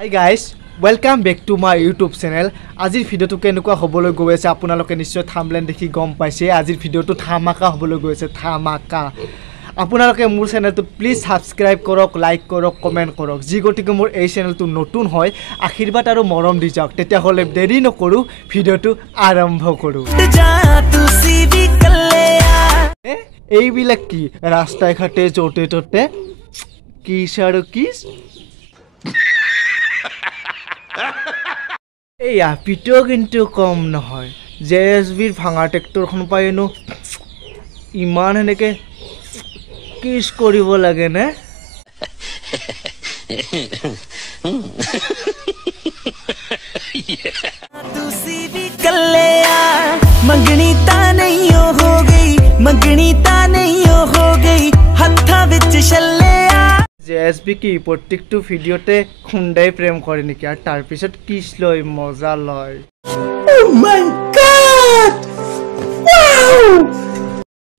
Hi guys, welcome back to my YouTube channel. Azir video to kenuka hoboloi goi ase apunaloke nishchoy thumbnail dekhi gom paise. Azir video to dhamaka hoboloi goi ase dhamaka. Apunaloke mur channel to please subscribe korok, like korok, comment korok. Ji gotike mur ei channel to notun hoy akhirbat aru morom di jak. Tetia hole deri nokoru video to arambho koru. এই বিলাক কি রাস্তায় ঘাটে চোটে টোটে কিস আর কিস এই আপিটো কিন্তু কম নহয় জেএসবিৰ ভাঙা ট্ৰেক্টৰখন পাইনো ইমান এনেকে কিস কৰিব লাগে নে तुसी भी कल्ले मंगनी ता नहीं हो गई मंगनी ता नहीं हो गई हत्था विच छल्ले জেএসবি কি প্ৰত্যেকটো ভিডিওতে খুন্দাই প্ৰেম কৰে নেকি আৰু তাৰ পিছত কিস লয় মজা লয় ও মাই গড ওয়াও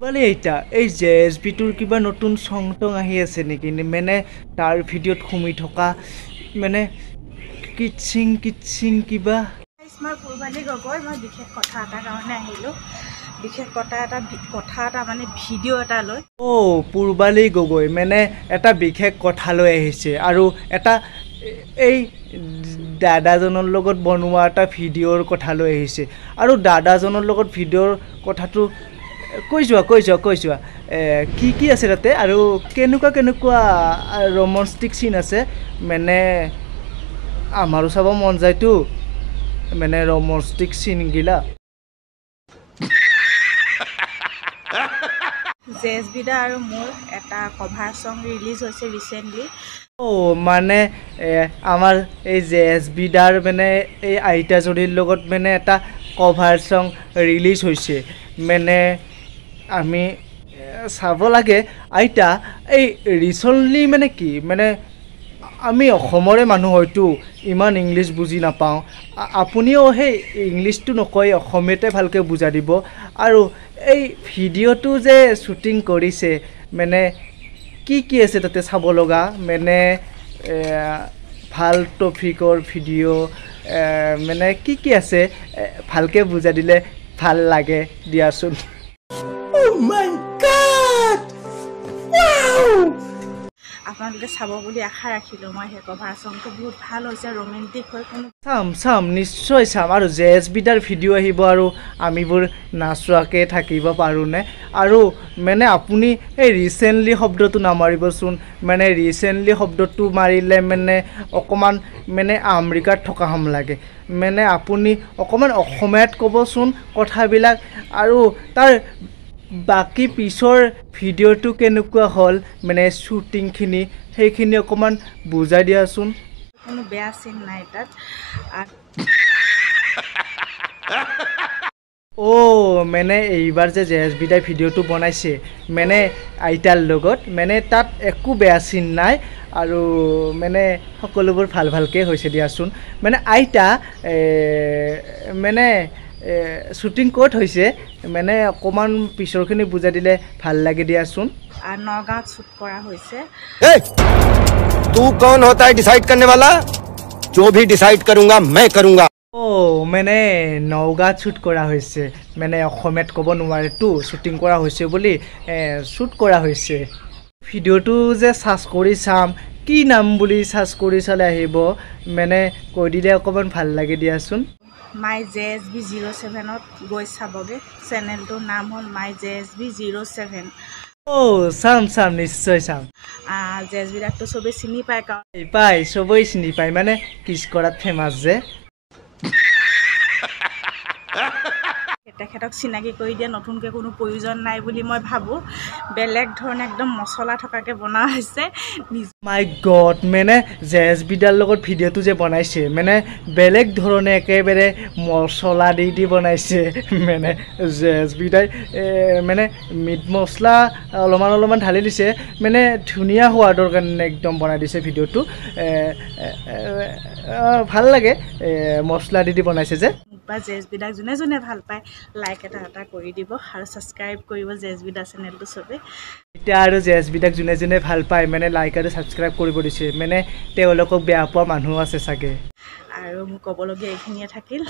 বলে এটা এই জেএসবি টুৰ কিবা নতুন সং টং আহি আছে নেকি মানে তাৰ ভিডিওত খুমি থকা মানে কিচিং কিবা মই পূৰ্বালী গগৈ মই বিশেষ কথা এটা কাৰণে আহিলোঁ বিশেষ কথা এটা মানে ভিডিঅ' এটা লৈ পূৰ্বালী গগৈ মানে এটা বিশেষ কথা লৈ আহিছে আৰু এটা এই দাদাজনৰ লগত বনোৱা এটা ভিডিঅ'ৰ কথা লৈ আহিছে আৰু দাদাজনৰ লগত ভিডিঅ'ৰ কথাটো কৈ যোৱা কি আছে তাতে আৰু কেনেকুৱা ৰোমান্টিক সিন আছে মানে আমাৰো চাব মন যায়তো মানে ৰোমান্টিক সিন গিলা জেএসবি দা আৰু মোৰ এটা কভাৰ সং ৰিলিজ হৈছে ৰিসেন্টলি মানে আমাৰ এই জেএসবি দাৰ মানে এই আইতাজনীৰ লগত মানে এটা কভাৰ সং ৰিলিজ হৈছে মানে আমি চাব লাগে আইতা এই ৰিসেন্টলি মানে কি মানে আমি অসমৰে মানুহ হয়তো ইমান ইংলিছ বুজি নাপাওঁ আপুনিও সেই ইংলিছটো নকয় অসমীয়াতে ভালকে বুজা দিব আৰু এই ভিডিঅ'টো যে শ্বুটিং কৰিছে মানে কি আছে তাতে চাব লগা মানে ভাল টপিকৰ ভিডিঅ' মানে কি আছে ভালকে বুজা দিলে ভাল লাগে দিয়াচোন ও মাই গড ওয়াও আপোনালোকে চাব বুলি আশা ৰাখিলোঁ মই সেই কভাৰ সংটো বহুত ভাল হৈছে ৰোমান্টিক হৈ কোনো চাম নিশ্চয় চাম আৰু জেএসবি দাৰ ভিডিঅ' আহিব আৰু আমিবোৰ নাচোৱাকৈ থাকিব পাৰোঁনে আৰু মানে আপুনি এই ৰিচেণ্টলি শব্দটো নামাৰিবচোন মানে ৰিচেণ্টলি শব্দটো মাৰিলে মানে অকণমান মানে আমেৰিকাত থকা হাম লাগে মানে আপুনি অকণমান অসমীয়াত ক'বচোন কথাবিলাক আৰু তাৰ বাকি পিছৰ ভিডিঅ'টো কেনেকুৱা হ'ল মানে শ্বুটিংখিনি সেইখিনি অকণমান বুজাই দিয়াচোন কোনো বেয়া চিন নাই তাত মানে এইবাৰ যে জেএসবি দাই ভিডিঅ'টো বনাইছে মানে আইতাৰ লগত মানে তাত একো বেয়া চিন নাই আৰু মানে সকলোবোৰ ভালকে হৈছে দিয়াচোন মানে আইতা মানে শ্বুটিং ক'ত হৈছে মানে অকণমান পিছৰখিনি বুজাই দিলে ভাল লাগে দিয়াচোন নগাঁৱত শ্বুট কৰা হৈছে तू कौन होता है डिसाइड करने वाला जो भी डिसाइड करूंगा मैं करूंगा মানে নগাঁৱত শ্বুট কৰা হৈছে মানে অসমীয়াত ক'ব নোৱাৰেতো শ্বুটিং কৰা হৈছে বুলি শ্বুট কৰা হৈছে ভিডিঅ'টো যে চাৰ্চ কৰি চাম কি নাম বুলি চাৰ্চ কৰি চালে আহিব মানে কৈ দিলে অকণমান ভাল লাগে দিয়াচোন মাই জেএসবি 07ত গৈ চাবগে চেনেলটোৰ নাম হ'ল মাই জেএসবি 07 চাম নিশ্চয় চাম জেএসবি দাকটো চবেই চিনি পায় চবেই চিনি পায় মানে কিছ কৰাত ফেমাছ যে তেখেতক চিনাকি কৰি দিয়া নতুনকৈ কোনো প্ৰয়োজন নাই বুলি মই ভাবোঁ বেলেগ ধৰণে একদম মছলা থকাকৈ বনোৱা হৈছে মাই গড মানে জেএসবি দাৰ লগত ভিডিঅ'টো যে বনাইছে মানে বেলেগ ধৰণে একেবাৰে মছলা দি বনাইছে মানে জেএসবি দাই মানে মিট মছলা অলপমান ঢালি দিছে মানে ধুনীয়া সোৱাদৰ কাৰণে একদম বনাই দিছে ভিডিঅ'টো ভাল লাগে মছলা দি বনাইছে যে পায় জেএছবি দাক যোনে যোনে ভাল পায় লাইক এটা কৰি দিব আৰু ছাবস্ক্ৰাইব কৰিব জেএছবি দা চেনেলটো চবে এতিয়া আৰু জেএছবি দাক যোনে যোনে ভাল পায় মানে লাইক আৰু ছাবস্ক্ৰাইব কৰিব দিছে মানে তেওঁলোকক বেয়া পোৱা মানুহ আছে চাগে আৰু মোক ক'বলগীয়া এইখিনিয়ে থাকিল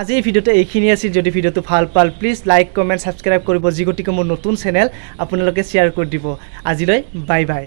আজি এই ভিডিঅ'টো এইখিনি আছিল যদি ভিডিঅ'টো ভাল পাল প্লিজ লাইক কমেণ্ট ছাবস্ক্ৰাইব কৰিব যি গতিকে মোৰ নতুন চেনেল আপোনালোকে শ্বেয়াৰ কৰি দিব আজিলৈ বাই বাই